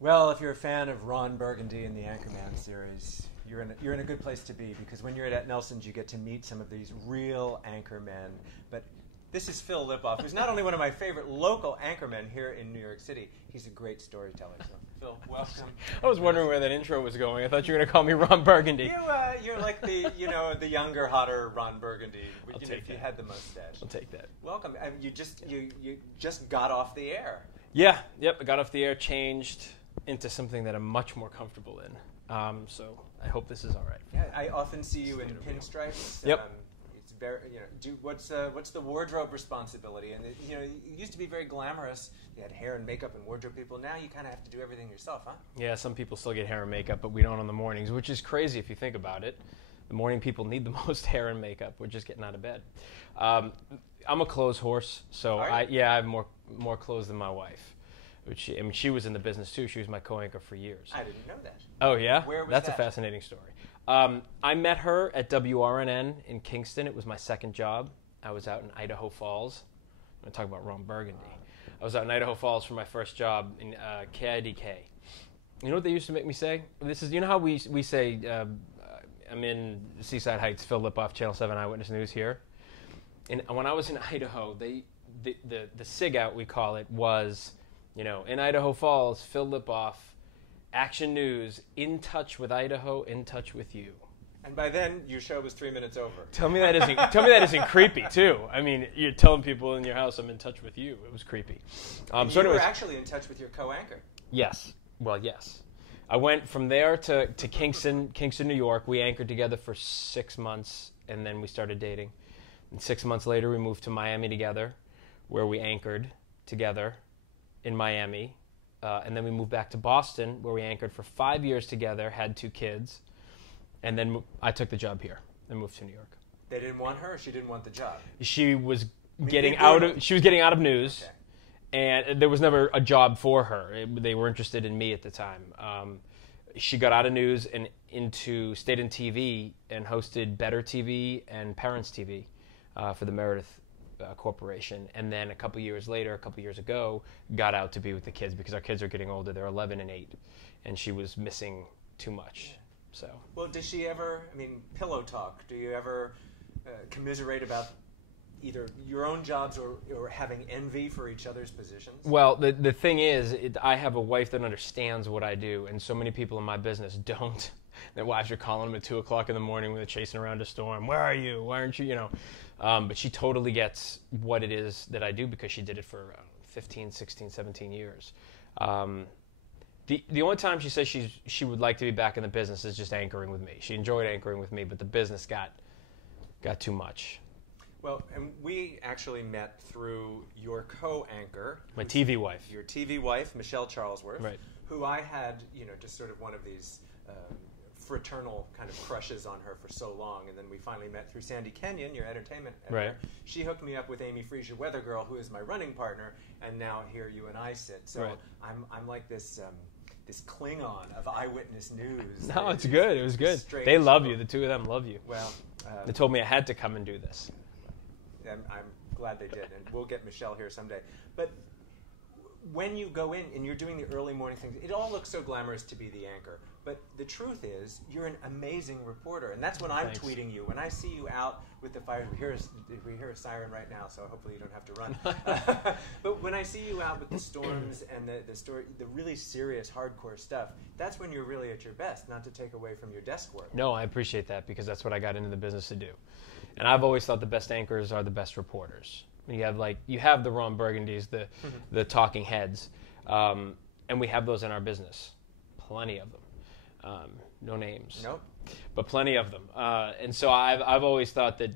Well, if you're a fan of Ron Burgundy and the Anchorman series, you're in a good place to be, because when you're at Nelson's, you get to meet some of these real anchormen. But this is Phil Lipof, who's not only one of my favorite local anchormen here in New York City, he's a great storyteller. So, Phil, welcome. I was wondering where that intro was going. I thought you were going to call me Ron Burgundy. You're like the younger, hotter Ron Burgundy. I'll take if that. you had the mustache. I'll take that. Welcome. You just got off the air. Yeah, yep. I got off the air, changed into something that I'm much more comfortable in. So I hope this is all right. Yeah, I often see you in pinstripes. Yep. It's very, what's the wardrobe responsibility? And it used to be very glamorous. You had hair and makeup and wardrobe people. Now you kind of have to do everything yourself, huh? Yeah, some people still get hair and makeup, but we don't on the mornings, which is crazy if you think about it. The morning people need the most hair and makeup. We're just getting out of bed. I'm a clothes horse, so I have more clothes than my wife. She was in the business too. She was my co-anchor for years. I didn't know that. Oh yeah? Where was That's that? a fascinating story. I met her at WRNN in Kingston. It was my second job. I was out in Idaho Falls. I'm going to talk about Ron Burgundy. I was out in Idaho Falls for my first job in KIDK. You know what they used to make me say? You know how we say, I'm in Seaside Heights, Phil Lipof, Channel 7 Eyewitness News here. And when I was in Idaho, the SIG out, we call it, was, in Idaho Falls, Phil Lipof, Action News, in touch with Idaho, in touch with you. And by then, your show was 3 minutes over. Tell me that isn't creepy too. I mean, you're telling people in your house, I'm in touch with you. It was creepy. You were actually in touch with your co-anchor. Yes. Well, yes. I went from there to Kingston, New York. We anchored together for 6 months, and then we started dating. And 6 months later, we moved to Miami together, where we anchored together in Miami. And then we moved back to Boston, where we anchored for 5 years together, had 2 kids. And then I took the job here and moved to New York. They didn't want her, or she didn't want the job? She was getting out of news, okay. And there was never a job for her. They were interested in me at the time. She got out of news and stayed in TV and hosted Better TV and Parents TV for the Meredith Corporation. And then a couple years ago, got out to be with the kids because our kids are getting older. They're 11 and 8, and she was missing too much. So. Well, does she ever, pillow talk, do you ever commiserate about either your own jobs or having envy for each other's positions? Well, the thing is, I have a wife that understands what I do, and so many people in my business don't. Their wives are calling them at 2 o'clock in the morning when they're chasing around a storm. Where are you? Why aren't you? But she totally gets what it is that I do because she did it for 15, 16, 17 years. The only time she says she would like to be back in the business is just anchoring with me. She enjoyed anchoring with me, but the business got too much. Well, and we actually met through your co-anchor. My TV wife. Your TV wife, Michelle Charlesworth, right. Who I had, just sort of one of these fraternal kind of crushes on her for so long, and then we finally met through Sandy Kenyon, your entertainment editor. Right. She hooked me up with Amy Freesia Weather Girl, who is my running partner, and now here you and I sit. So right. I'm like this Klingon of eyewitness news. No, it's good. It was good. They love you. The two of them love you. Well, they told me I had to come and do this. I'm glad they did, and we'll get Michelle here someday. But when you go in and you're doing the early morning things, it all looks so glamorous to be the anchor. But the truth is, you're an amazing reporter, and that's when I'm tweeting you. When I see you out with the fires, we hear a siren right now, so hopefully you don't have to run. But when I see you out with the storms and the really serious, hardcore stuff, that's when you're really at your best. Not to take away from your desk work. No, I appreciate that because that's what I got into the business to do. And I've always thought the best anchors are the best reporters. You have the Ron Burgundys, the talking heads, and we have those in our business, plenty of them. No names, nope, but plenty of them. And so I've always thought that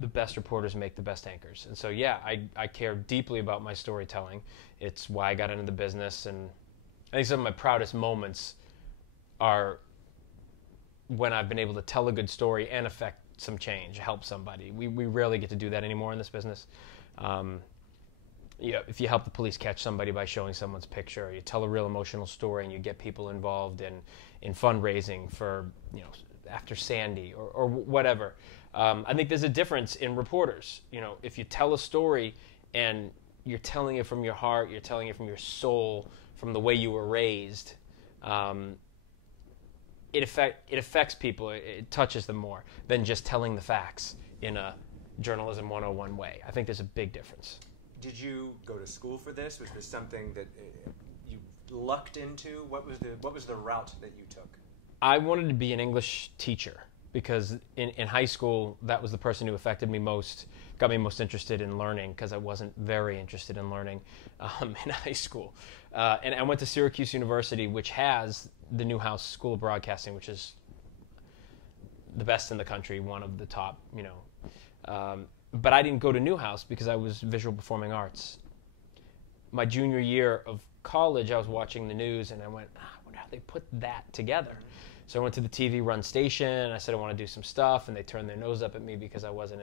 the best reporters make the best anchors. And so I care deeply about my storytelling. It's why I got into the business, and I think some of my proudest moments are when I've been able to tell a good story and affect some change, help somebody. We rarely get to do that anymore in this business. If you help the police catch somebody by showing someone's picture, you tell a real emotional story and you get people involved in fundraising for, after Sandy or whatever. I think there's a difference in reporters. If you tell a story and you're telling it from your heart, you're telling it from your soul, from the way you were raised, it affects people. It touches them more than just telling the facts in a journalism 101 way. I think there's a big difference. Did you go to school for this? Was this something that you lucked into? What was the route that you took? I wanted to be an English teacher because in high school, that was the person who affected me most, got me most interested in learning, because I wasn't very interested in learning in high school. And I went to Syracuse University, which has the Newhouse School of Broadcasting, which is the best in the country, one of the top, but I didn't go to Newhouse because I was visual performing arts. My junior year of college, I was watching the news, and I went, I wonder how they put that together. So I went to the TV run station, and I said I want to do some stuff, and they turned their nose up at me because I wasn't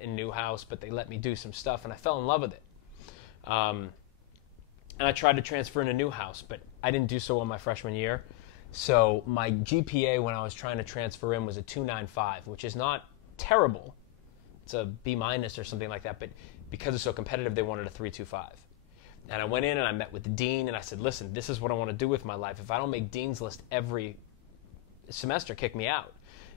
in Newhouse, but they let me do some stuff, and I fell in love with it. And I tried to transfer into Newhouse, but I didn't do so well my freshman year. So my GPA when I was trying to transfer in was a 2.95, which is not terrible. It's a B- or something like that, but because it's so competitive, they wanted a 3.25. And I went in and I met with the dean, and I said, listen, this is what I want to do with my life. If I don't make dean's list every semester, kick me out.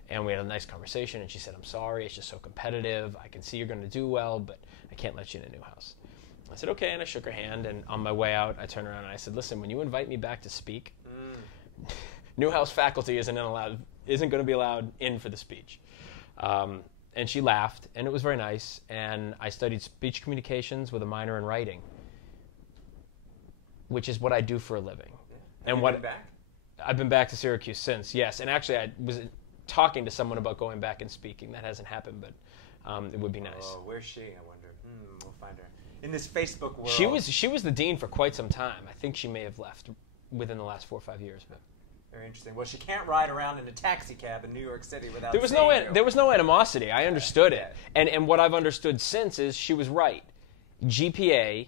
And we had a nice conversation, and she said, I'm sorry, it's just so competitive. I can see you're going to do well, but I can't let you in a Newhouse. I said, okay, and I shook her hand, and on my way out, I turned around and I said, listen, when you invite me back to speak, Newhouse faculty isn't going to be allowed in for the speech. And she laughed, and it was very nice, and I studied speech communications with a minor in writing, which is what I do for a living. Yeah. Have you been back? I've been back to Syracuse since, yes. And actually, I was talking to someone about going back and speaking. That hasn't happened, but it would be nice. Oh, where's she? I wonder. We'll find her. In this Facebook world. She was the dean for quite some time. I think she may have left within the last 4 or 5 years. But very interesting. Well, she can't ride around in a taxi cab in New York City without. There was no animosity. I understood it, and what I've understood since is she was right. GPA,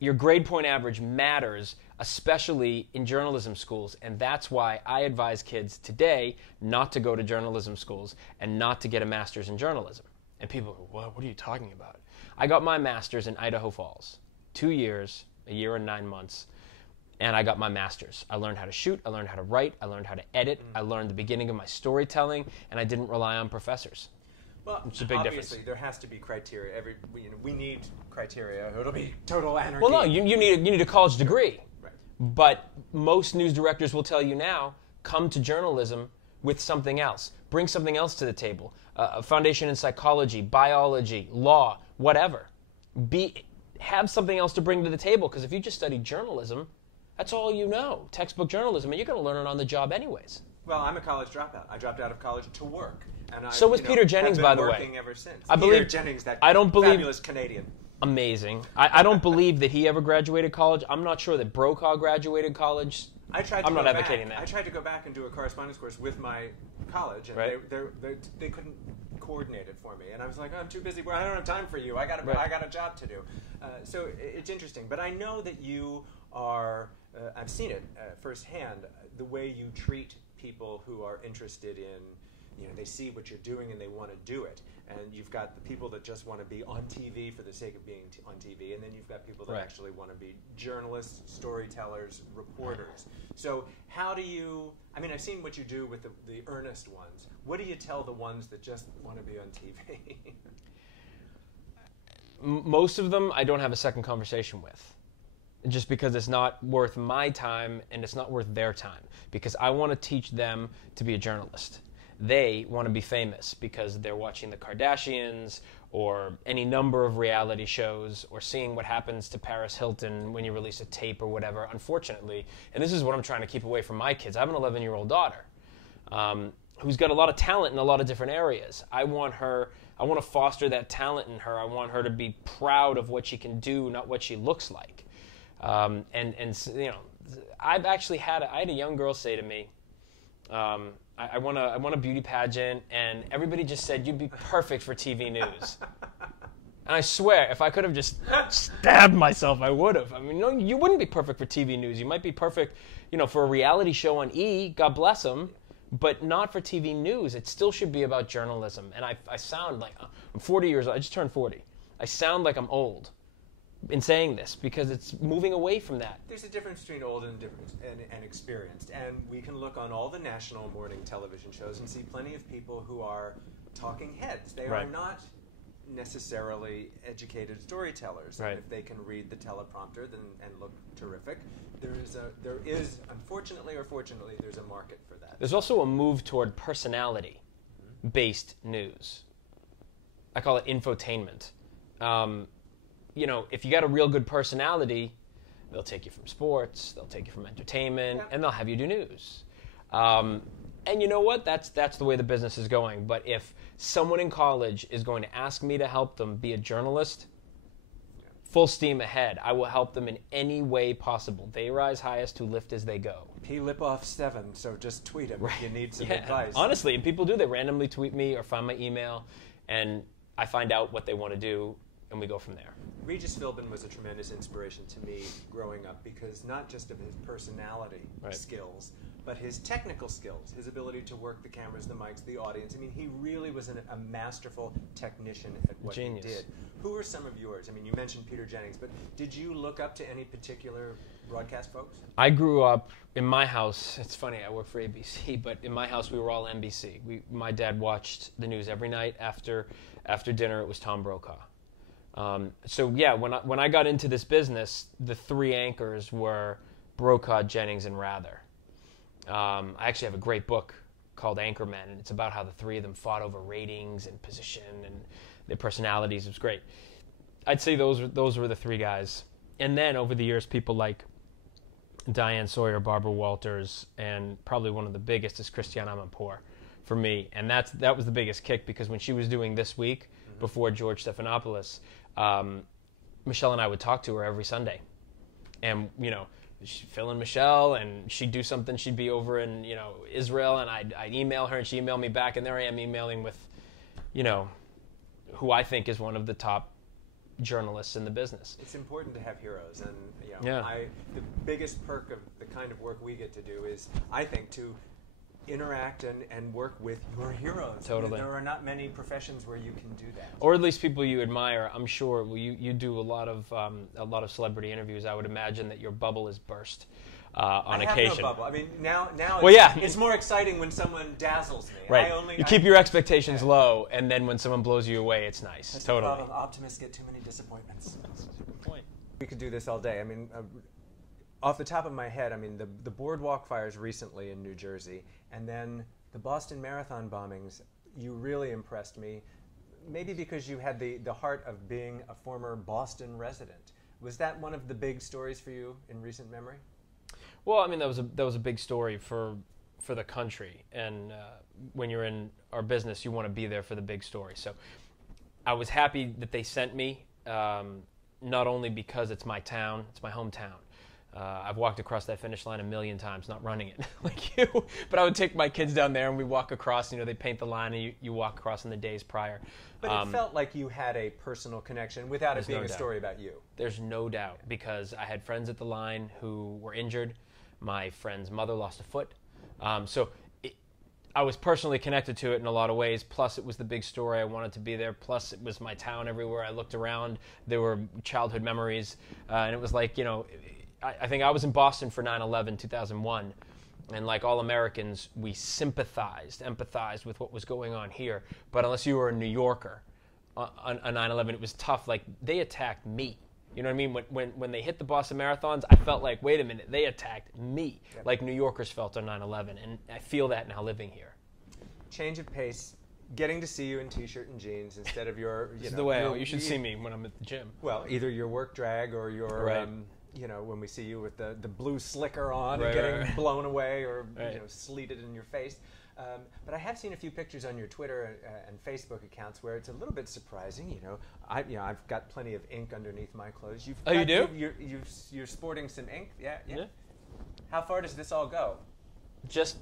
your grade point average matters, especially in journalism schools, and that's why I advise kids today not to go to journalism schools and not to get a master's in journalism. And people go, what are you talking about? I got my master's in Idaho Falls, 2 years, a year and 9 months. And I got my master's. I learned how to shoot, I learned how to write, I learned how to edit, I learned the beginning of my storytelling, and I didn't rely on professors. Well, it's a big obviously, difference. There has to be criteria. We need criteria. It'll be total anarchy. Well, no, you need a college degree. Right. But most news directors will tell you now, come to journalism with something else. Bring something else to the table. A foundation in psychology, biology, law, whatever. Have something else to bring to the table, because if you just study journalism, that's all you know, textbook journalism, and you're going to learn it on the job anyways. Well, I'm a college dropout. I dropped out of college to work. And so was Peter Jennings, by the way. I've been working ever since. Peter Jennings, that fabulous Canadian. Amazing. I don't believe that he ever graduated college. I'm not sure that Brokaw graduated college. I'm not advocating that. I tried to go back and do a correspondence course with my college, and right. they couldn't coordinate it for me. And I was like, I'm too busy. I don't have time for you. I got a job to do. So it's interesting. But I know that you are, I've seen it firsthand, the way you treat people who are interested in, they see what you're doing and they want to do it. And you've got the people that just want to be on TV for the sake of being on TV, and then you've got people that right. actually want to be journalists, storytellers, reporters. So how do you, I've seen what you do with the earnest ones. What do you tell the ones that just want to be on TV? Most of them I don't have a second conversation with, just because it's not worth my time and it's not worth their time, because I want to teach them to be a journalist. They want to be famous because they're watching the Kardashians or any number of reality shows or seeing what happens to Paris Hilton when you release a tape or whatever, unfortunately. And this is what I'm trying to keep away from my kids. I have an 11-year-old daughter who's got a lot of talent in a lot of different areas. I want to foster that talent in her. I want her to be proud of what she can do, not what she looks like. I've actually I had a young girl say to me, I want a beauty pageant, and everybody just said you'd be perfect for TV news. And I swear, if I could have just stabbed myself, I would have. No, you wouldn't be perfect for TV news. You might be perfect, for a reality show on E, God bless them, but not for TV news. It still should be about journalism. And I sound like, I'm 40 years old. I just turned 40. I sound like I'm old. in saying this because it's moving away from that. There's a difference between old and experienced, and we can look on all the national morning television shows and see plenty of people who are talking heads. They are not necessarily educated storytellers. Right. And if they can read the teleprompter and look terrific, there is unfortunately or fortunately there's a market for that. There's also a move toward personality-based news. I call it infotainment. If you got a real good personality, they'll take you from sports, they'll take you from entertainment, and they'll have you do news. And you know what? That's the way the business is going. But if someone in college is going to ask me to help them be a journalist, full steam ahead. I will help them in any way possible. They rise highest, who lift as they go. P. Lipof 7, so just tweet him if you need some advice. Honestly, and people do. They randomly tweet me or find my email, and I find out what they want to do, and we go from there. Regis Philbin was a tremendous inspiration to me growing up because not just of his personality skills, but his technical skills, his ability to work the cameras, the mics, the audience. I mean, he really was a masterful technician at what he did. Who are some of yours? I mean, you mentioned Peter Jennings, but did you look up to any particular broadcast folks? I grew up in my house. It's funny, I work for ABC, but in my house we were all NBC. My dad watched the news every night. After dinner, it was Tom Brokaw. When I got into this business, the three anchors were Brokaw, Jennings, and Rather. I actually have a great book called Anchormen, and it's about how the three of them fought over ratings and position and their personalities. It was great. I'd say those were the three guys. And then over the years, people like Diane Sawyer, Barbara Walters, and probably one of the biggest is Christiane Amanpour for me. And that was the biggest kick because when she was doing This Week before George Stephanopoulos, Michelle and I would talk to her every Sunday. And, she'd fill in Michelle, and she'd do something. She'd be over in, Israel, and I'd email her, and she'd email me back, and there I am emailing with, who I think is one of the top journalists in the business. It's important to have heroes, and the biggest perk of the kind of work we get to do is, I think, to interact and work with your heroes. Totally. There are not many professions where you can do that. Or at least people you admire. I'm sure you do a lot of celebrity interviews. I would imagine that your bubble is burst on occasion. I have no bubble. I mean, now it's more exciting when someone dazzles me. Right. You keep your expectations low, and then when someone blows you away, it's nice. That's totally. The problem. Optimists get too many disappointments. That's a good point. We could do this all day. I mean, off the top of my head, I mean, the boardwalk fires recently in New Jersey, and then the Boston Marathon bombings, you really impressed me, maybe because you had the heart of being a former Boston resident. Was that one of the big stories for you in recent memory? Well, I mean, that was a big story for the country, and when you're in our business, you want to be there for the big story. So I was happy that they sent me, not only because it's my town, it's my hometown. I've walked across that finish line a million times, not running it like you, but I would take my kids down there and we walk across, they paint the line and you walk across in the days prior. But it felt like you had a personal connection without it being a story about you. There's no doubt, because I had friends at the line who were injured. My friend's mother lost a foot. I was personally connected to it in a lot of ways, plus it was the big story. I wanted to be there, plus it was my town. Everywhere I looked around, there were childhood memories, and it was like, I think I was in Boston for 9/11, 2001, and like all Americans, we empathized with what was going on here. But unless you were a New Yorker on 9/11, it was tough. Like, they attacked me. You know what I mean? When they hit the Boston Marathons, I felt like, wait a minute, they attacked me, like New Yorkers felt on 9/11, and I feel that now living here. Change of pace. Getting to see you in t-shirt and jeans instead of your, This is the way you should see me when I'm at the gym. Well, either your work drag or your, when we see you with the blue slicker on and getting blown away or sleeted in your face. But I have seen a few pictures on your Twitter and Facebook accounts where it's a little bit surprising. I've got plenty of ink underneath my clothes. You do? You're sporting some ink. Yeah. How far does this all go? Just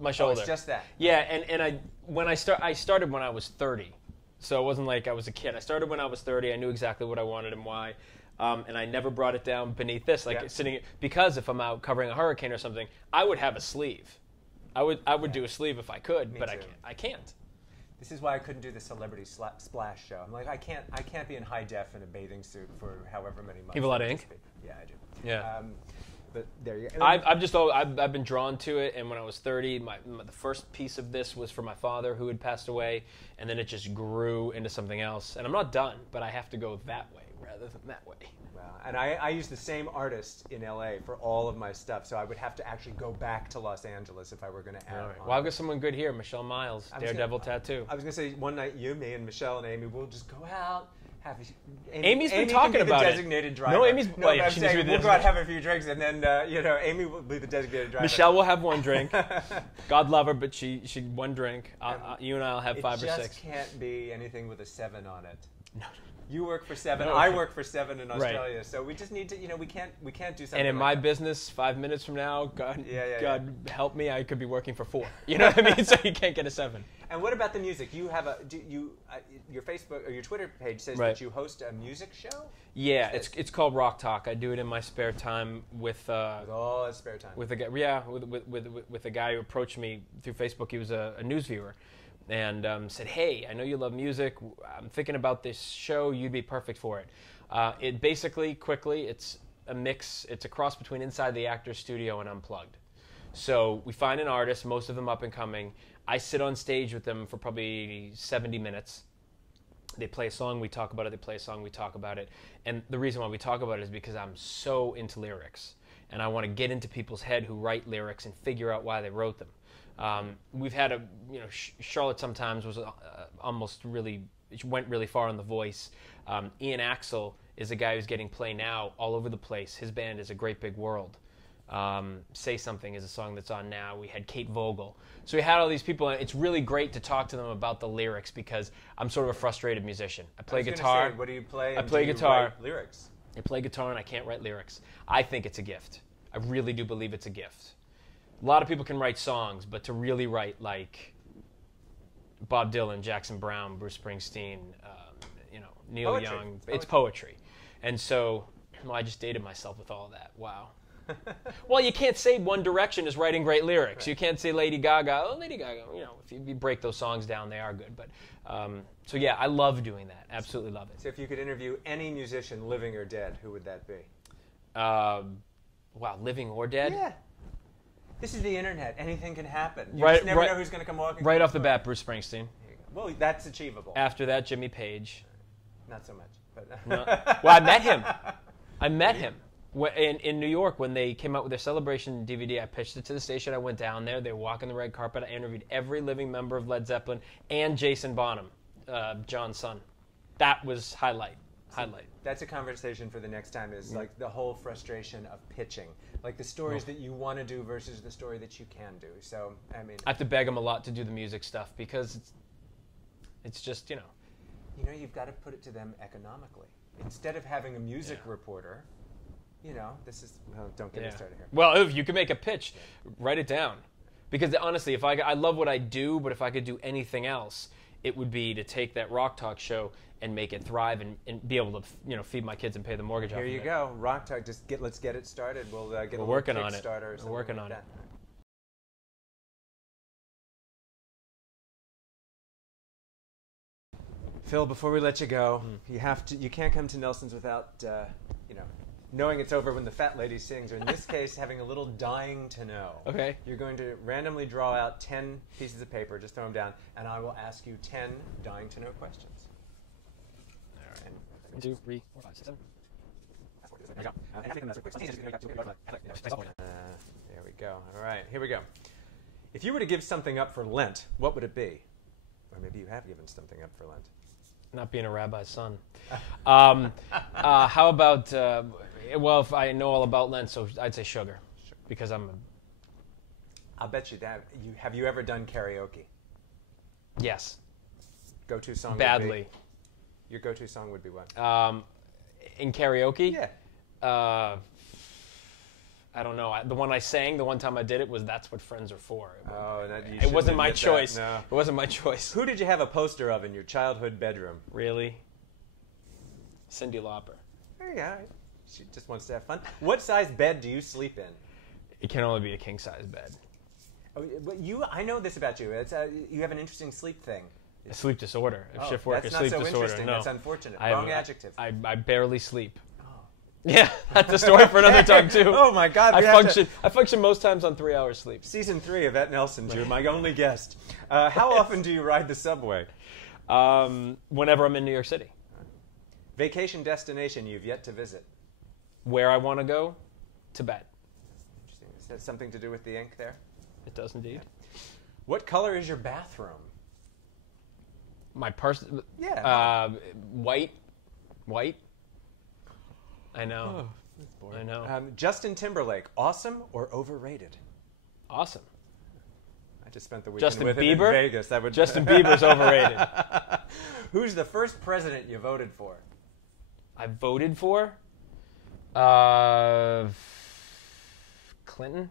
my shoulder. Oh, it's just that. Yeah, and I started when I was 30, so it wasn't like I was a kid. I started when I was 30. I knew exactly what I wanted and why. And I never brought it down beneath this, sitting, because if I'm out covering a hurricane or something, I would have a sleeve. I would do a sleeve if I could, but I can't. This is why I couldn't do the Celebrity Splash show. I'm like, I can't be in high def in a bathing suit for however many months. You have a lot of ink? Yeah, I do. Yeah. But there you go. I've been drawn to it, and when I was 30, the first piece of this was for my father, who had passed away, and then it just grew into something else. And I'm not done, but I have to go that way rather than that way. Wow. And I use the same artist in LA for all of my stuff, so I would have to actually go back to Los Angeles if I were going to add on. Well, I've got someone good here, Michelle Miles, Daredevil Tattoo. I was going to say, one night, you, me, and Michelle and Amy will just go out. Amy's been talking about it. Designated driver. No, Amy's. No, but I'm saying we'll go out, have a few drinks, and then Amy will be the designated driver. Michelle will have one drink. God love her, but she one drink. You and I'll have 5 or 6. It just can't be anything with a 7 on it. No. You work for 7. No. I work for 7 in Australia. Right. So we just need to. We can't do something. And in like my that. business, 5 minutes from now, God help me, I could be working for 4. You know what I mean? So you can't get a 7. And what about the music? You have your Facebook or your Twitter page says that you host a music show? Yeah, it's called Rock Talk. I do it in my spare time with all his spare time. With a guy, with a guy who approached me through Facebook. He was a news viewer, and said, "Hey, I know you love music. I'm thinking about this show. You'd be perfect for it." It basically, quickly, it's a mix. It's a cross between Inside the Actors Studio and Unplugged. So we find an artist, most of them up and coming. I sit on stage with them for probably 70 minutes. They play a song, we talk about it. They play a song, we talk about it. And the reason why we talk about it is because I'm so into lyrics, and I want to get into people's head who write lyrics and figure out why they wrote them. We've had Charlotte sometimes was went really far on The Voice. Ian Axel is a guy who's getting play now all over the place. His band is A Great Big World. Say Something is a song that's on now. We had Kate Vogel. So we had all these people, and it's really great to talk to them about the lyrics because I'm sort of a frustrated musician. I play guitar. What do you play? I play guitar. Lyrics. I play guitar, and I can't write lyrics. I think it's a gift. I really do believe it's a gift. A lot of people can write songs, but to really write like Bob Dylan, Jackson Brown, Bruce Springsteen, Neil Poetry. Young, it's poetry. And so, I just dated myself with all of that. Wow. Well, you can't say One Direction is writing great lyrics. Right. You can't say Lady Gaga. Oh, Lady Gaga. If you break those songs down, they are good. But so yeah, I love doing that. Absolutely love it. So if you could interview any musician, living or dead, who would that be? Wow, living or dead? Yeah. This is the internet. Anything can happen. You Just never know who's going to come walking. Right off the bat, Bruce Springsteen. Well, that's achievable. After that, Jimmy Page. Not so much. But no. Well, I met him. In New York, when they came out with their Celebration DVD, I pitched it to the station. I went down there. They were walking the red carpet. I interviewed every living member of Led Zeppelin and Jason Bonham, John's son. That was highlight. That's a conversation for the next time, is like the whole frustration of pitching. Like the stories that you want to do versus the story that you can do. So, I mean... I have to beg him a lot to do the music stuff because it's just, you've got to put it to them economically. Instead of having a music reporter... this is... Well, don't get me started here. Well, if you can make a pitch, write it down. Because honestly, I love what I do, but if I could do anything else, it would be to take that Rock Talk show and make it thrive and be able to, feed my kids and pay the mortgage off. Here you go. Rock Talk. Let's get it started. We'll get We're a working little on it. Kickstarter or something We're working like on that. Phil, before we let you go, you can't come to Nelson's without knowing it's over when the fat lady sings, or in this case, having a little dying to know. Okay. You're going to randomly draw out 10 pieces of paper, just throw them down, and I will ask you 10 dying to know questions. All right. 1, 2, 3, 4, 5, 6, 7. There we go. All right, here we go. If you were to give something up for Lent, what would it be? Or maybe you have given something up for Lent. Not being a rabbi's son. How about, if I know all about Lent, so I'd say sugar. Because I'll bet you that. Have you ever done karaoke? Yes. Go-to song Badly. Would be? Your go-to song would be what? In karaoke? Yeah. I don't know. The one I sang, the one time I did it, was That's What Friends Are For. Oh, it wasn't my choice. No. It wasn't my choice. Who did you have a poster of in your childhood bedroom? Really? Cyndi Lauper. Yeah, she just wants to have fun. What size bed do you sleep in? It can only be a king-size bed. Oh, but I know this about you. It's you have an interesting sleep thing. A sleep disorder. Oh, Shift work that's is not sleep so disorder. interesting. No. That's unfortunate. I Wrong adjective. I barely sleep. Yeah, that's a story for another time too. Oh my God! I function most times on 3 hours sleep. Season 3 of Ed Nelson, you're my only guest. How often do you ride the subway? Whenever I'm in New York City. Vacation destination you've yet to visit? Where I want to go? Tibet. Interesting. Is that something to do with the ink there? It does indeed. Yeah. What color is your bathroom? My person. Yeah. White. White. I know. Oh, that's boring. I know. Justin Timberlake, awesome or overrated? Awesome. I just spent the weekend Justin with him Bieber? in Vegas. That would Justin Bieber's overrated. Who's the first president you voted for? I voted for Clinton.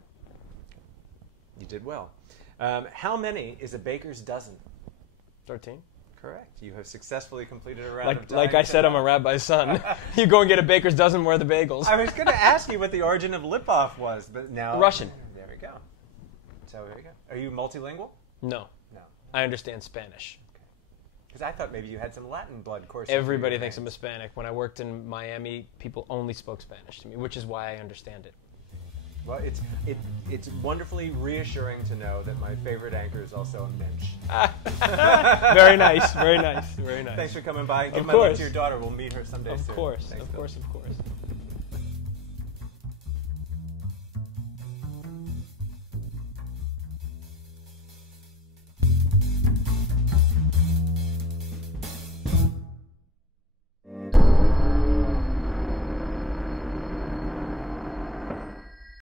You did well. How many is a baker's dozen? 13. Correct. You have successfily completed a round of Like I said, I'm a rabbi's son. You go and get a baker's dozen worth of bagels. I was going to ask you what the origin of Lipof was, but now... Russian. There we go. So there you go. Are you multilingual? No. No. I understand Spanish. Because I thought maybe you had some Latin blood coursing. Everybody thinks I'm Hispanic. When I worked in Miami, people only spoke Spanish to me, which is why I understand it. Well, it's wonderfully reassuring to know that my favorite anchor is also a mensch. Very nice, very nice, very nice. Thanks for coming by. Give Of my love course. to your daughter. We'll meet her someday soon. Of course, Thanks, of Bill. course, of course.